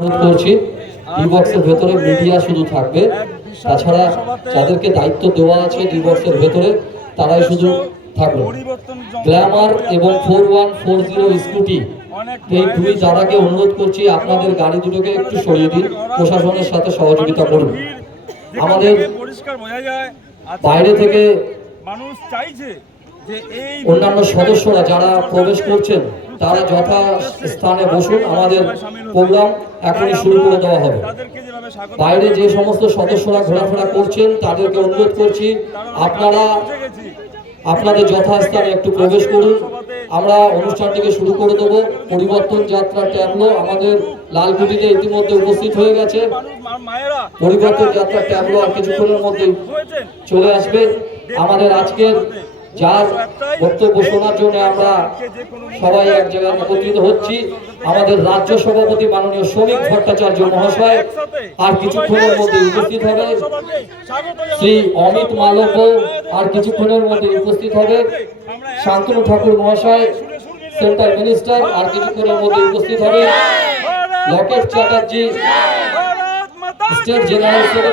অনুরোধ করছি ডি বক্সের ভেতরে মিডিয়া শুধু থাকবে, তাছাড়া যাদেরকে দায়িত্ব দেওয়া আছে ডি বক্সের ভেতরে তারাই শুধু থাকবে। গ্ল্যামার এবং 4140 স্কুটি এই দুই দাদাকে অনুরোধ করছি আপনাদের গাড়ি দুটোকে একটু সরিয়ে দিন, প্রশাসনের সাথে সহযোগিতা করুন। আমাদের বাইরে থেকে মানুষ চাইছে যে এই অন্যান্য সদস্যরা যারা প্রবেশ করছেন তারা যথা স্থানে বসুন, আমাদের প্রোগ্রাম এখনই শুরু করে দেওয়া হবে। বাইরে যে সমস্ত সদস্যরা ঘোরাফেরা করছেন তাদেরকে অনুরোধ করছি আপনারা আপনাদের যথাস্থানে একটু প্রবেশ করুন। আমরা অনুষ্ঠানটিকে শুরু করে দেবো। পরিবর্তন যাত্রা ট্যাবলো আমাদের লালকুটিতে ইতিমধ্যে উপস্থিত হয়ে গেছে। পরিবর্তন যাত্রা ট্যাবলো আর কিছুক্ষণের মধ্যে চলে আসবে। আমাদের আজকের যার বক্তব্য শোনার জন্য আমরা সবাই এক জায়গায় একত্রিত হচ্ছি, আমাদের রাজ্য সভাপতি মাননীয় শ্রমিক ভট্টাচার্য মহাশয় আর কিছুক্ষণের মধ্যে উপস্থিত হবে। শ্রী অমিত মালব্য আর কিছুক্ষণের মধ্যে উপস্থিত হবে। শান্তনু ঠাকুর মহাশয় সেন্ট্রাল মিনিস্টার আর কিছুক্ষণের মধ্যে উপস্থিত হবে। Locket Chatterjee state general secretary